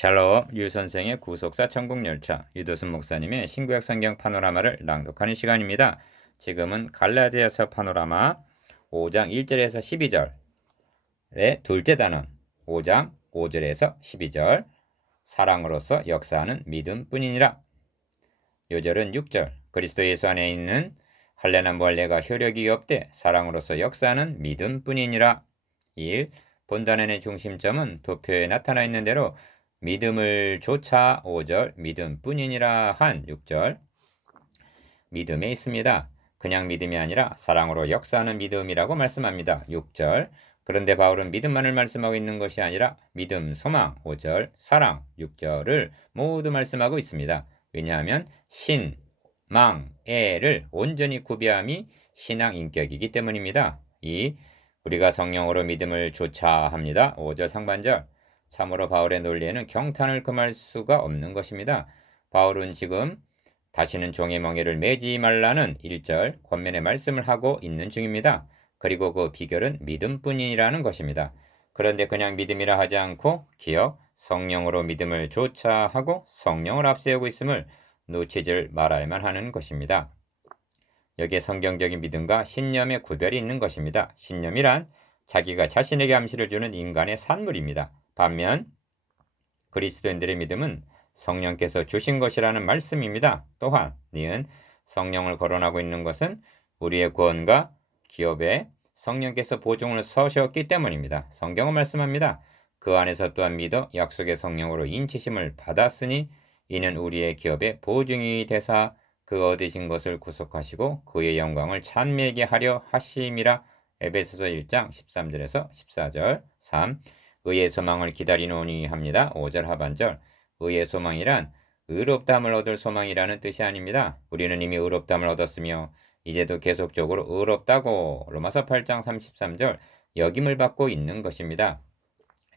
샬롬 유 선생의 구속사 천국열차 유도순 목사님의 신구약 성경 파노라마를 낭독하는 시간입니다. 지금은 갈라디아서 파노라마 5장 1절에서 12절의 둘째 단원 5장 5절에서 12절 사랑으로서 역사하는 믿음뿐이니라. 요절은 6절 그리스도 예수 안에 있는 할례나 무할례가 효력이 없되 사랑으로서 역사하는 믿음뿐이니라. 1. 본단의 중심점은 도표에 나타나 있는 대로 믿음을 조차 5절 믿음뿐이니라 한 6절 믿음에 있습니다. 그냥 믿음이 아니라 사랑으로 역사하는 믿음이라고 말씀합니다. 6절 그런데 바울은 믿음만을 말씀하고 있는 것이 아니라 믿음, 소망 5절, 사랑 6절을 모두 말씀하고 있습니다. 왜냐하면 신, 망, 애를 온전히 구비함이 신앙 인격이기 때문입니다. 2. 우리가 성령으로 믿음을 조차 합니다. 5절 상반절 참으로 바울의 논리에는 경탄을 금할 수가 없는 것입니다. 바울은 지금 다시는 종의 멍에를 매지 말라는 1절 권면의 말씀을 하고 있는 중입니다. 그리고 그 비결은 믿음뿐이라는 것입니다. 그런데 그냥 믿음이라 하지 않고 기억, 성령으로 믿음을 조차 하고 성령을 앞세우고 있음을 놓치질 말아야만 하는 것입니다. 여기에 성경적인 믿음과 신념의 구별이 있는 것입니다. 신념이란 자기가 자신에게 암시를 주는 인간의 산물입니다. 반면 그리스도인들의 믿음은 성령께서 주신 것이라는 말씀입니다. 또한 니은 성령을 거론하고 있는 것은 우리의 구원과 기업에 성령께서 보증을 서셨기 때문입니다. 성경은 말씀합니다. 그 안에서 또한 믿어 약속의 성령으로 인치심을 받았으니 이는 우리의 기업의 보증이 되사 그 얻으신 것을 구속하시고 그의 영광을 찬미하게 하려 하심이라. 에베소서 1장 13절에서 14절 3. 의의 소망을 기다리노니 합니다. 5절 하반절 의의 소망이란 의롭다함을 얻을 소망이라는 뜻이 아닙니다. 우리는 이미 의롭다함을 얻었으며 이제도 계속적으로 의롭다고 로마서 8장 33절 역임을 받고 있는 것입니다.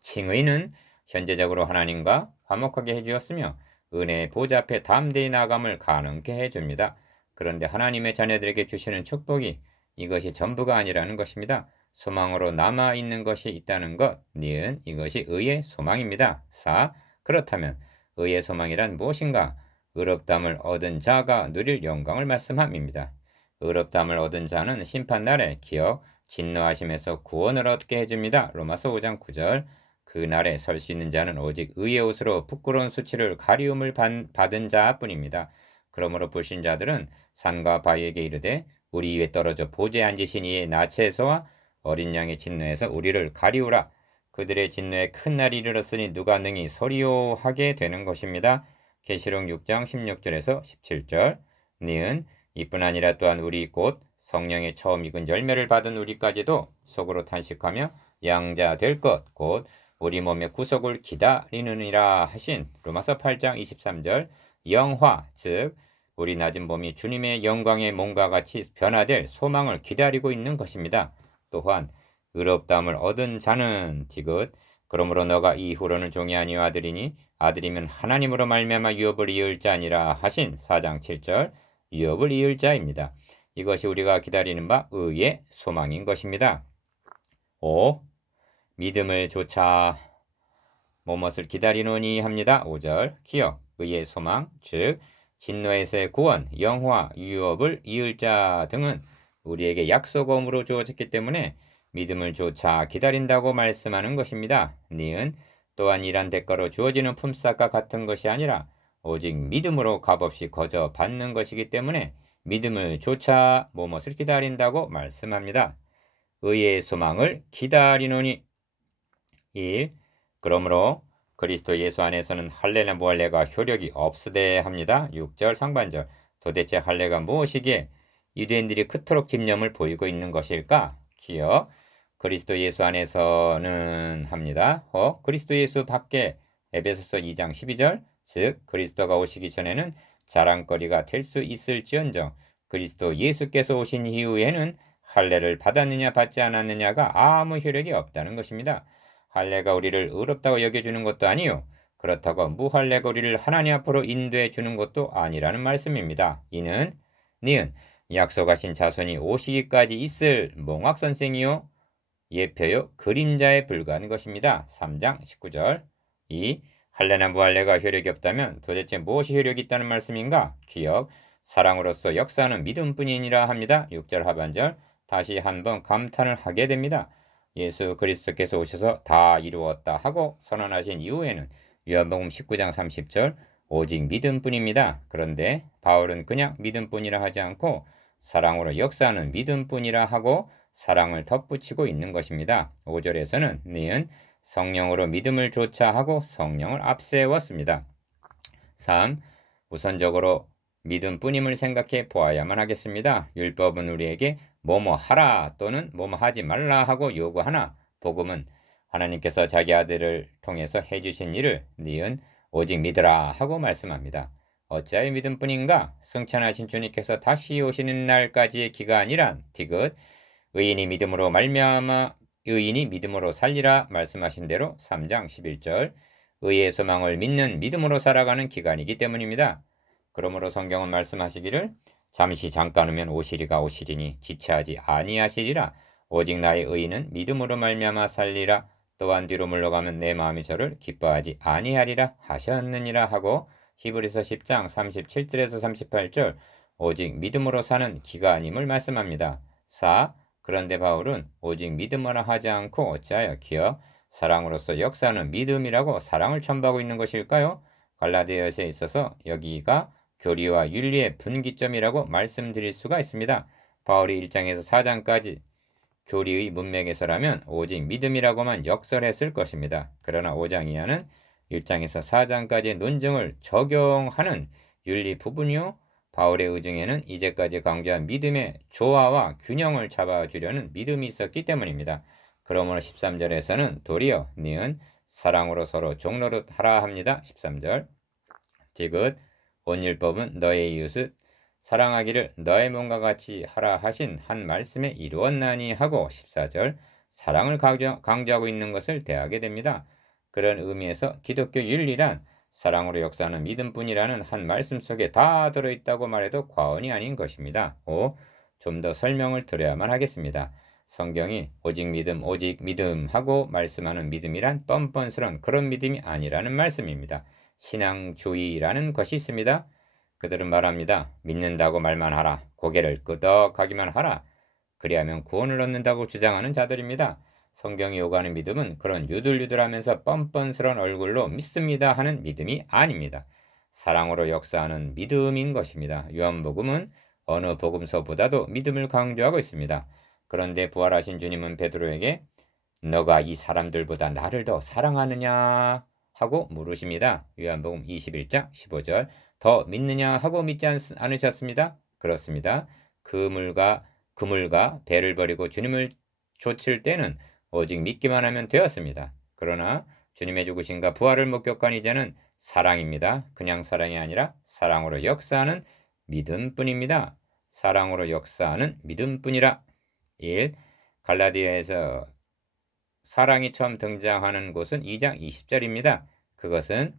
칭의는 현재적으로 하나님과 화목하게 해주었으며 은혜의 보좌 앞에 담대히 나아감을 가능케 해줍니다. 그런데 하나님의 자녀들에게 주시는 축복이 이것이 전부가 아니라는 것입니다. 소망으로 남아있는 것이 있다는 것, 니은 이것이 의의 소망입니다. 4. 그렇다면 의의 소망이란 무엇인가? 의롭다함을 얻은 자가 누릴 영광을 말씀함입니다. 의롭다함을 얻은 자는 심판날에 기억, 진노하심에서 구원을 얻게 해줍니다. 로마서 5장 9절 그날에 설 수 있는 자는 오직 의의 옷으로 부끄러운 수치를 가리움을 받은 자뿐입니다. 그러므로 불신자들은 산과 바위에게 이르되 우리 위에 떨어져 보좌에 앉으신 이의 나체에서와 어린 양의 진노에서 우리를 가리우라. 그들의 진노에 큰 날이 이르렀으니 누가 능히 서리요 하게 되는 것입니다. 계시록 6장 16절에서 17절 니은 이뿐 아니라 또한 우리 곧 성령의 처음 익은 열매를 받은 우리까지도 속으로 탄식하며 양자 될 것 곧 우리 몸의 구속을 기다리느니라 하신 로마서 8장 23절 영화 즉 우리 낮은 몸이 주님의 영광의 몸과 같이 변화될 소망을 기다리고 있는 것입니다. 또한 의롭다함을 얻은 자는 디귿 그러므로 너가 이후로는 종이 아니요 아들이니 아들이면 하나님으로 말미암아 유업을 이을 자니라 하신 4장 7절 유업을 이을 자입니다. 이것이 우리가 기다리는 바 의의 소망인 것입니다. 5. 믿음을 조차 무엇을 기다리노니 합니다. 5절 기억 의의 소망 즉 진노에서의 구원, 영화, 유업을 이을 자 등은 우리에게 약속음으로 주어졌기 때문에 믿음을 조차 기다린다고 말씀하는 것입니다. 니은 또한 이란 대가로 주어지는 품삯과 같은 것이 아니라 오직 믿음으로 값없이 거저 받는 것이기 때문에 믿음을 조차 무엇을 기다린다고 말씀합니다. 의의 소망을 기다리노니 1. 그러므로 그리스도 예수 안에서는 할례나 무할례가 효력이 없으되 합니다. 6절 상반절 도대체 할례가 무엇이기에 유대인들이 그토록 집념을 보이고 있는 것일까? 기억 그리스도 예수 안에서는 합니다. 그리스도 예수 밖에 에베소서 2장 12절 즉 그리스도가 오시기 전에는 자랑거리가 될 수 있을지언정 그리스도 예수께서 오신 이후에는 할례를 받았느냐 받지 않았느냐가 아무 효력이 없다는 것입니다. 할례가 우리를 의롭다고 여겨주는 것도 아니요 그렇다고 무할례가 우리를 하나님 앞으로 인도해 주는 것도 아니라는 말씀입니다. 이는 니은 약속하신 자손이 오시기까지 있을 몽학선생이요 예표요 그림자에 불과한 것입니다. 3장 19절 2. 할례나 무할례가 효력이 없다면 도대체 무엇이 효력이 있다는 말씀인가? 기억, 사랑으로서 역사하는 믿음뿐이니라 합니다. 6절 하반절 다시 한번 감탄을 하게 됩니다. 예수 그리스도께서 오셔서 다 이루었다 하고 선언하신 이후에는 요한복음 19장 30절 오직 믿음뿐입니다. 그런데 바울은 그냥 믿음뿐이라 하지 않고 사랑으로 역사하는 믿음뿐이라 하고 사랑을 덧붙이고 있는 것입니다. 5절에서는 니은 성령으로 믿음을 조차하고 성령을 앞세웠습니다. 3. 우선적으로 믿음뿐임을 생각해 보아야만 하겠습니다. 율법은 우리에게 뭐뭐 하라 또는 뭐뭐 하지 말라 하고 요구하나 복음은 하나님께서 자기 아들을 통해서 해주신 일을 니은 오직 믿으라 하고 말씀합니다. 어찌하여 믿음뿐인가? 승천하신 주님께서 다시 오시는 날까지의 기간이란 디귿 의인이 믿음으로 말미암아 의인이 믿음으로 살리라 말씀하신 대로 3장 11절 의의 소망을 믿는 믿음으로 살아가는 기간이기 때문입니다. 그러므로 성경은 말씀하시기를 잠시 잠깐 후면 오시리가 오시리니 지체하지 아니하시리라 오직 나의 의인은 믿음으로 말미암아 살리라 또한 뒤로 물러가면 내 마음이 저를 기뻐하지 아니하리라 하셨느니라 하고 히브리서 10장 37절에서 38절 오직 믿음으로 사는 기간임을 말씀합니다. 4. 그런데 바울은 오직 믿음으로 하지 않고 어찌하여 기어 사랑으로서 역사하는 믿음이라고 사랑을 첨부하고 있는 것일까요? 갈라디아서에 있어서 여기가 교리와 윤리의 분기점이라고 말씀드릴 수가 있습니다. 바울이 1장에서 4장까지 교리의 문맥에서라면 오직 믿음이라고만 역설했을 것입니다. 그러나 5장 이하는 1장에서 4장까지의 논증을 적용하는 윤리 부분이요. 바울의 의중에는 이제까지 강조한 믿음의 조화와 균형을 잡아주려는 믿음이 있었기 때문입니다. 그러므로 13절에서는 도리어 니은 사랑으로 서로 종노릇 하라 합니다. 13절 디귿 온율법은 너의 이웃을 사랑하기를 너의 몸과 같이 하라 하신 한 말씀에 이루었나니 하고 14절 사랑을 강조하고 있는 것을 대하게 됩니다. 그런 의미에서 기독교 윤리란 사랑으로 역사하는 믿음뿐이라는 한 말씀 속에 다 들어있다고 말해도 과언이 아닌 것입니다. 5. 좀 더 설명을 드려야만 하겠습니다. 성경이 오직 믿음 하고 말씀하는 믿음이란 뻔뻔스런 그런 믿음이 아니라는 말씀입니다. 신앙주의라는 것이 있습니다. 그들은 말합니다. 믿는다고 말만 하라. 고개를 끄덕하기만 하라. 그리하면 구원을 얻는다고 주장하는 자들입니다. 성경이 요구하는 믿음은 그런 유들유들하면서 뻔뻔스런 얼굴로 믿습니다 하는 믿음이 아닙니다. 사랑으로 역사하는 믿음인 것입니다. 요한복음은 어느 복음서보다도 믿음을 강조하고 있습니다. 그런데 부활하신 주님은 베드로에게 너가 이 사람들보다 나를 더 사랑하느냐 하고 물으십니다. 요한복음 21장 15절 더 믿느냐 하고 믿지 않으셨습니다. 그렇습니다. 그물과 배를 버리고 주님을 좇을 때는 오직 믿기만 하면 되었습니다. 그러나 주님의 죽으심과 부활을 목격한 이제는 사랑입니다. 그냥 사랑이 아니라 사랑으로 역사하는 믿음뿐입니다. 사랑으로 역사하는 믿음뿐이라. 1. 갈라디아에서 사랑이 처음 등장하는 곳은 2장 20절입니다. 그것은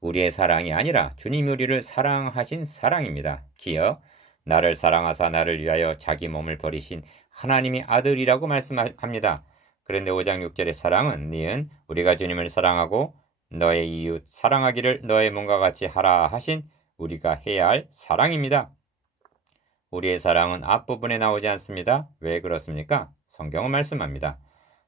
우리의 사랑이 아니라 주님이 우리를 사랑하신 사랑입니다. 기어 나를 사랑하사 나를 위하여 자기 몸을 버리신 하나님의 아들이라고 말씀합니다. 그런데 5장 6절의 사랑은 니은 우리가 주님을 사랑하고 너의 이웃 사랑하기를 너의 몸과 같이 하라 하신 우리가 해야 할 사랑입니다. 우리의 사랑은 앞부분에 나오지 않습니다. 왜 그렇습니까? 성경은 말씀합니다.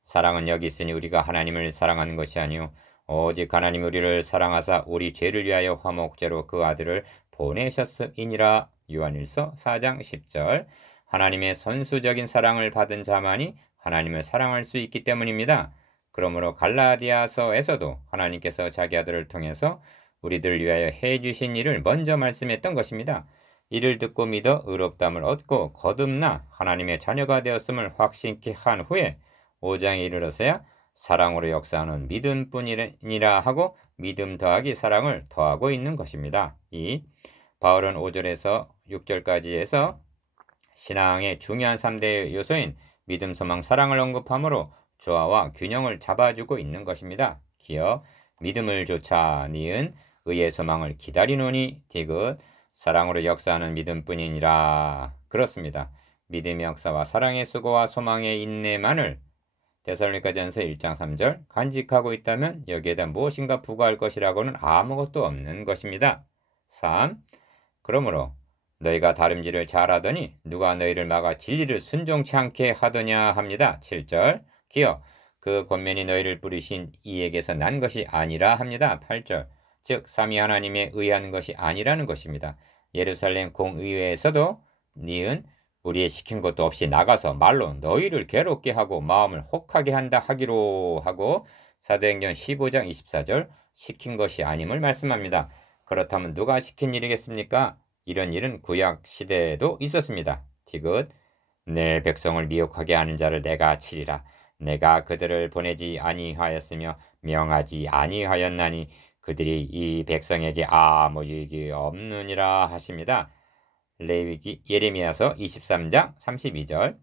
사랑은 여기 있으니 우리가 하나님을 사랑하는 것이 아니요 오직 하나님 우리를 사랑하사 우리 죄를 위하여 화목제로 그 아들을 보내셨으니라. 요한일서 4장 10절 하나님의 선수적인 사랑을 받은 자만이 하나님을 사랑할 수 있기 때문입니다. 그러므로 갈라디아서에서도 하나님께서 자기 아들을 통해서 우리들 위하여 해주신 일을 먼저 말씀했던 것입니다. 이를 듣고 믿어 의롭다함을 얻고 거듭나 하나님의 자녀가 되었음을 확신케 한 후에 5장에 이르러서야 사랑으로 역사하는 믿음뿐이니라 하고 믿음 더하기 사랑을 더하고 있는 것입니다. 2. 바울은 5절에서 6절까지 해서 신앙의 중요한 3대 요소인 믿음, 소망, 사랑을 언급하므로 조화와 균형을 잡아주고 있는 것입니다. 기어 믿음을 조차 니은 의의 소망을 기다리노니 디귿 사랑으로 역사하는 믿음뿐이니라. 그렇습니다. 믿음의 역사와 사랑의 수고와 소망의 인내만을 데살로니가전서 1장 3절 간직하고 있다면 여기에다 무엇인가 부과할 것이라고는 아무것도 없는 것입니다. 3. 그러므로 너희가 다름질을 잘하더니 누가 너희를 막아 진리를 순종치 않게 하더냐 합니다. 7절 기어 그 권면이 너희를 부르신 이에게서 난 것이 아니라 합니다. 8절 즉 삼위 하나님에 의한 것이 아니라는 것입니다. 예루살렘 공의회에서도 니은 우리의 시킨 것도 없이 나가서 말로 너희를 괴롭게 하고 마음을 혹하게 한다 하기로 하고 사도행전 15장 24절 시킨 것이 아님을 말씀합니다. 그렇다면 누가 시킨 일이겠습니까? 이런 일은 구약 시대에도 있었습니다. 디귿 내 백성을 미혹하게 하는 자를 내가 치리라. 내가 그들을 보내지 아니하였으며 명하지 아니하였나니 그들이 이 백성에게 아무 유익이 없느니라 하십니다. 레위기 예레미야서 23장 32절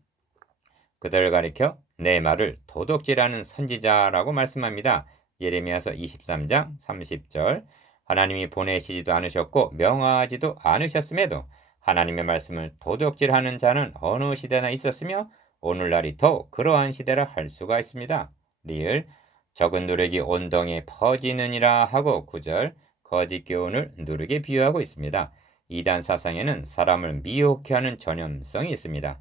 그들을 가리켜 내 말을 도둑질하는 선지자라고 말씀합니다. 예레미야서 23장 30절 하나님이 보내시지도 않으셨고 명하지도 않으셨음에도 하나님의 말씀을 도둑질하는 자는 어느 시대나 있었으며 오늘날이 더 그러한 시대라 할 수가 있습니다. 리을 적은 누룩이 온 동에 퍼지느니라 하고 9절 거짓 교훈을 누룩에 비유하고 있습니다. 이단 사상에는 사람을 미혹해 하는 전염성이 있습니다.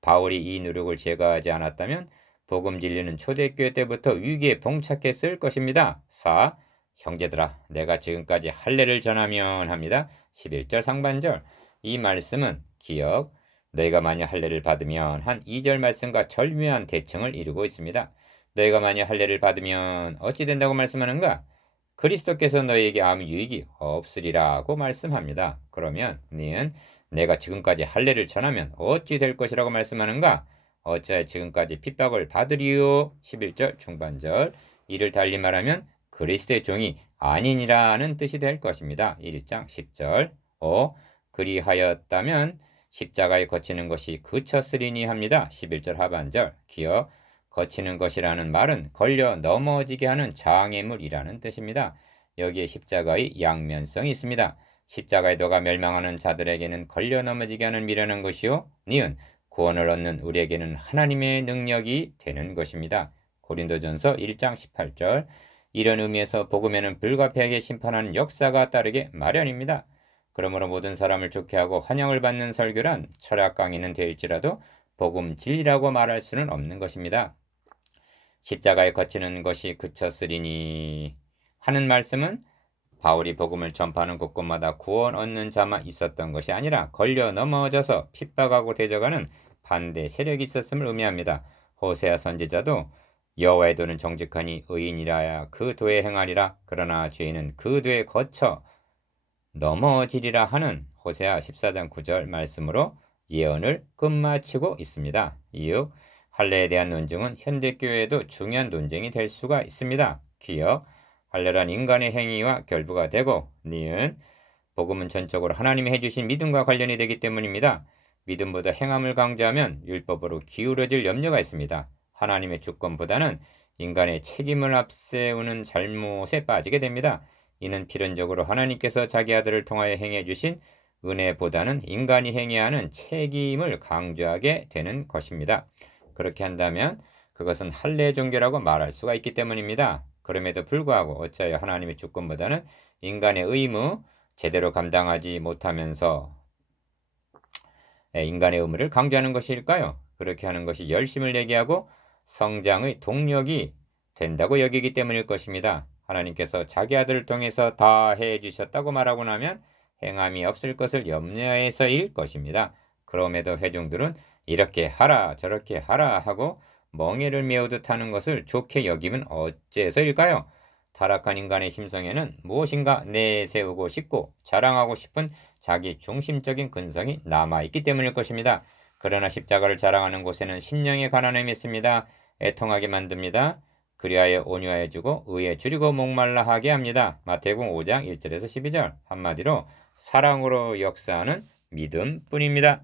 바울이 이 누룩을 제거하지 않았다면 복음 진리는 초대교회 때부터 위기에 봉착했을 것입니다. 4. 형제들아 내가 지금까지 할례를 전하면 합니다. 11절 상반절 이 말씀은 기억 너희가 만약 할례를 받으면 한 2절 말씀과 절묘한 대칭을 이루고 있습니다. 너희가 만약 할례를 받으면 어찌 된다고 말씀하는가? 그리스도께서 너희에게 아무 유익이 없으리라고 말씀합니다. 그러면 니은 내가 지금까지 할례를 전하면 어찌 될 것이라고 말씀하는가? 어찌하여 지금까지 핍박을 받으리요? 11절 중반절 이를 달리 말하면 그리스도의 종이 아니니라는 뜻이 될 것입니다. 1장 10절 그리하였다면 십자가에 거치는 것이 그쳤으리니 합니다. 11절 하반절 기억 거치는 것이라는 말은 걸려 넘어지게 하는 장애물이라는 뜻입니다. 여기에 십자가의 양면성이 있습니다. 십자가의 도가 멸망하는 자들에게는 걸려 넘어지게 하는 미련한 것이요 니은 구원을 얻는 우리에게는 하나님의 능력이 되는 것입니다. 고린도전서 1장 18절 이런 의미에서 복음에는 불가피하게 심판하는 역사가 따르게 마련입니다. 그러므로 모든 사람을 좋게 하고 환영을 받는 설교란 철학 강의는 될지라도 복음 진리라고 말할 수는 없는 것입니다. 십자가에 거치는 것이 그쳤으리니 하는 말씀은 바울이 복음을 전파하는 곳곳마다 구원 얻는 자만 있었던 것이 아니라 걸려 넘어져서 핍박하고 대적하는 반대 세력이 있었음을 의미합니다. 호세아 선지자도 여호와의 도는 정직하니 의인이라야 그 도에 행하리라 그러나 죄인은 그 도에 거쳐 넘어지리라 하는 호세아 14장 9절 말씀으로 예언을 끝마치고 있습니다. 이후 할례에 대한 논증은 현대교회에도 중요한 논쟁이 될 수가 있습니다. 기억 할례란 인간의 행위와 결부가 되고 니은 복음은 전적으로 하나님이 해주신 믿음과 관련이 되기 때문입니다. 믿음보다 행함을 강조하면 율법으로 기울어질 염려가 있습니다. 하나님의 주권보다는 인간의 책임을 앞세우는 잘못에 빠지게 됩니다. 이는 필연적으로 하나님께서 자기 아들을 통하여 행해 주신 은혜보다는 인간이 행해야 하는 책임을 강조하게 되는 것입니다. 그렇게 한다면 그것은 할례 종교라고 말할 수가 있기 때문입니다. 그럼에도 불구하고 어찌하여 하나님의 주권보다는 인간의 의무 제대로 감당하지 못하면서 인간의 의무를 강조하는 것일까요? 그렇게 하는 것이 열심을 내게 하고 성장의 동력이 된다고 여기기 때문일 것입니다. 하나님께서 자기 아들을 통해서 다 해주셨다고 말하고 나면 행함이 없을 것을 염려해서일 것입니다. 그럼에도 회중들은 이렇게 하라 저렇게 하라 하고 멍에를 메우듯 하는 것을 좋게 여기면 어째서일까요? 타락한 인간의 심성에는 무엇인가 내세우고 싶고 자랑하고 싶은 자기 중심적인 근성이 남아있기 때문일 것입니다. 그러나 십자가를 자랑하는 곳에는 심령의 가난함이 있습니다. 애통하게 만듭니다. 그리하여 온유하여 주고 의에 줄이고 목말라 하게 합니다. 마태복음 5장 1절에서 12절 한마디로 사랑으로 역사하는 믿음뿐입니다.